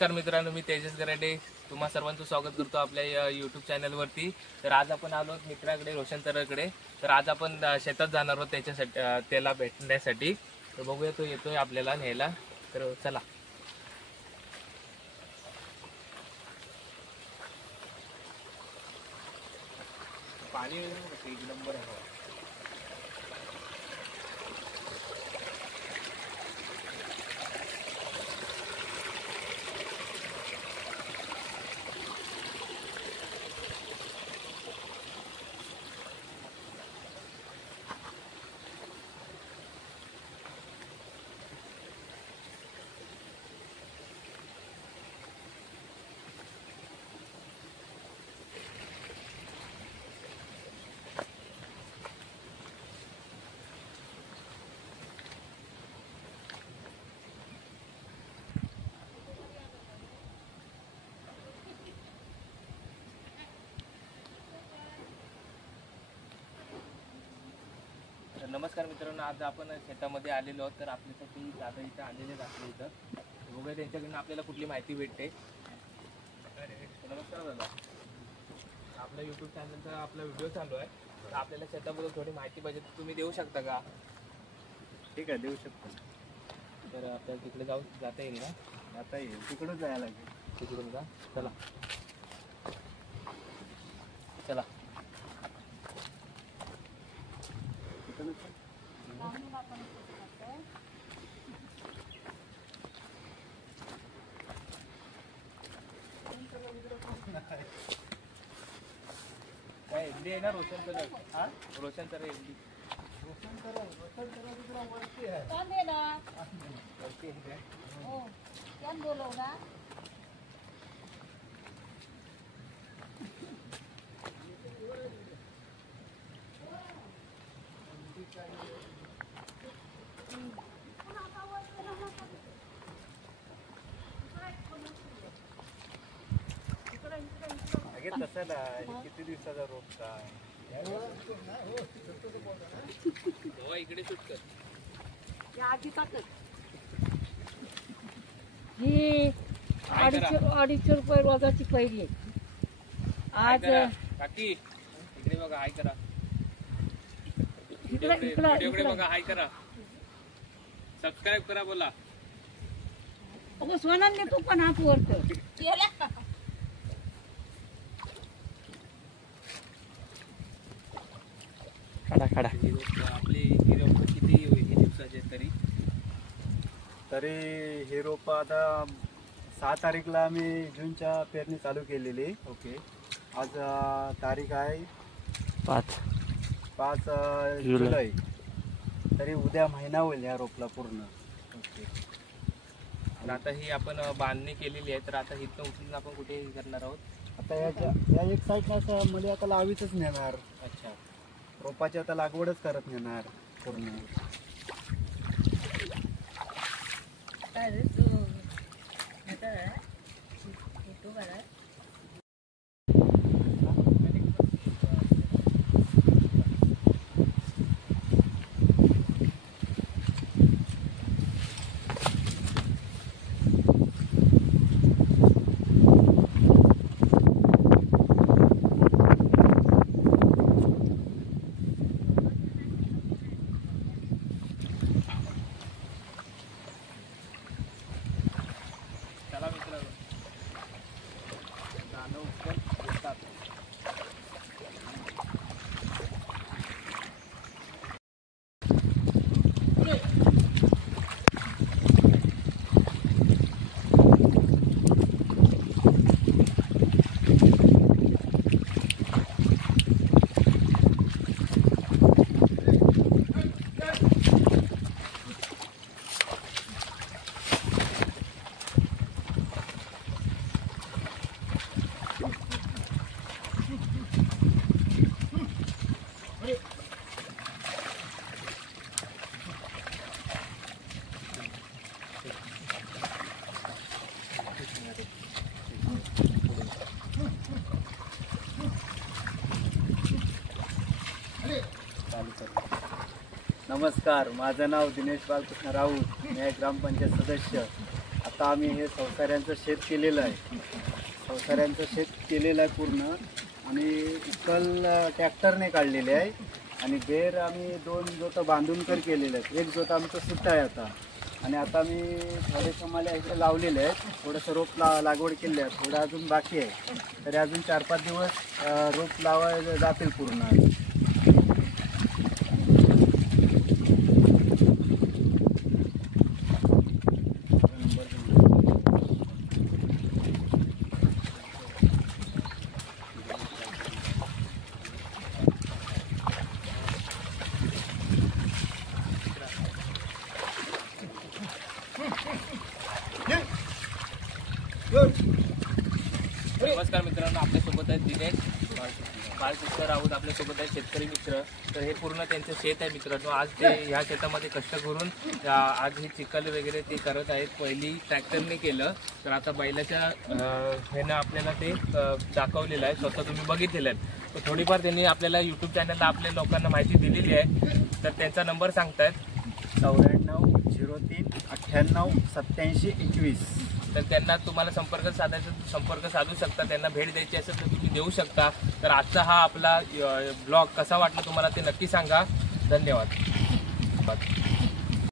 नमस्कार मित्रांनो, मी तेजस गराडे तुम्हा सर्वांचं स्वागत करतो आपल्या यूट्यूब चॅनलवरती। तर आज आपण आलो मित्राकडे, रोशन सरकडे। तर आज आपण शेतात जाणार आहोत त्याच्यासाठी, त्याला भेटण्यासाठी। तर बघूया तो येतोय आपल्याला न्यायला, तर चला। पाणी एक नंबर आहे। नमस्कार मित्रांनो, आज आपण शेतामध्ये आलेलो आहोत। तर आपल्यासाठी दादा इथं आलेले असले इथं, बघूया त्यांच्याकडून आपल्याला कुठली माहिती भेटते। नमस्कार दादा, आपल्या यूट्यूब चॅनलचा आपला व्हिडिओ चालू आहे। तर आपल्याला शेताबद्दल थोडी माहिती पाहिजे, तर तुम्ही देऊ शकता का? ठीक आहे, देऊ शकतो। तर आपल्याला तिकडे जाता येईल ना? जाता येईल, तिकडून जायला लागेल। तिकडून का? चला चला। काय एमडी आहे ना रोशन सर? हा, Roshan sir MD. Roshan sir वरती आहे। कौन देना? वरती आहे काय? ओ, क्या बोलोगा? अगे तसं ना, हे किती दिवसाचा रोप काय? हो, इकडे शूट कर। या आधी टाकत. ही 250 रुपये रोजाची कैरी आहे। आज काकी इकडे बघा, हाय करा। इकडे व्हिडिओकडे बघा, हाय करा, सबस्क्राइब करा, बोला। अगो सोनाने तू पण हात वर कर। खडा खडा। आपली ही रोप किती दिवसाचे तरी हे रोप आता 6 तारीखला आम्ही जूनच्या पेरणी चालू केलेली। ओके। आज तारीख आहे 5 जुलै। तरी उद्या महिना होईल या रोपला पूर्ण। ओके। आणि आता ही आपण बांधणी केलेली आहे, तर आता इथं उचलून आपण कुठे करणार आहोत? आता या एक साईडला मध्ये आता लावीतच नेणार। अच्छा, रोपाची आता लागवडच करत नेणार पूर्ण। काय रे तू आता फोटो काढा। चला मित्रांनो, दाणं उपकरण घेतात। नमस्कार, माझं नाव दिनेश बालकृष्ण राऊत, मी आहे ग्रामपंचायत सदस्य। आता आम्ही हे संसाऱ्यांचं शेत केलेलं आहे. संसाऱ्यांचं शेत केलेलं आहे पूर्ण आणि इकल ट्रॅक्टरने काढलेले आहे आणि बेर आम्ही 2 जोतं बांधूनकर केलेले आहेत. 1 जोत आमचं सुट्टा आहे आता. आणि आता मी थोडे समाले इकडे लावलेले आहेत. थोडंसं रोप लागवड केले आहे. थोडं अजून बाकी आहे. तरी अजून 4-5 दिवस रोप लावायला जातील पूर्ण. नमस्कार मित्रांनो, आपल्यासोबत आहेत दिनेश बाळशिस्कर आहोत. आपल्यासोबत आहे शेतकरी मित्र. तर हे पूर्ण त्यांचं शेत आहे मित्रांनो. आज ते ह्या शेतामध्ये कष्ट करून आज हे चिखल वगैरे ते करत आहेत. पहिली ट्रॅक्टरने केलं, तर आता बैलाच्या ह्यानं आपल्याला ते दाखवलेलं आहे. स्वतः तुम्ही बघितलेलं आहे. तर थोडीफार त्यांनी आपल्याला यूट्यूब चॅनलला आपल्या लोकांना माहिती दिलेली आहे. तर त्यांचा नंबर सांगतायत 94 03 98 87 21. तर त्यांना तुम्हाला संपर्क साधू शकता. त्यांना भेट द्यायची असेल तर तुम्ही देऊ शकता. तर आजचा हा आपला ब्लॉग कसा वाटला तुम्हाला ते नक्की सांगा. धन्यवाद.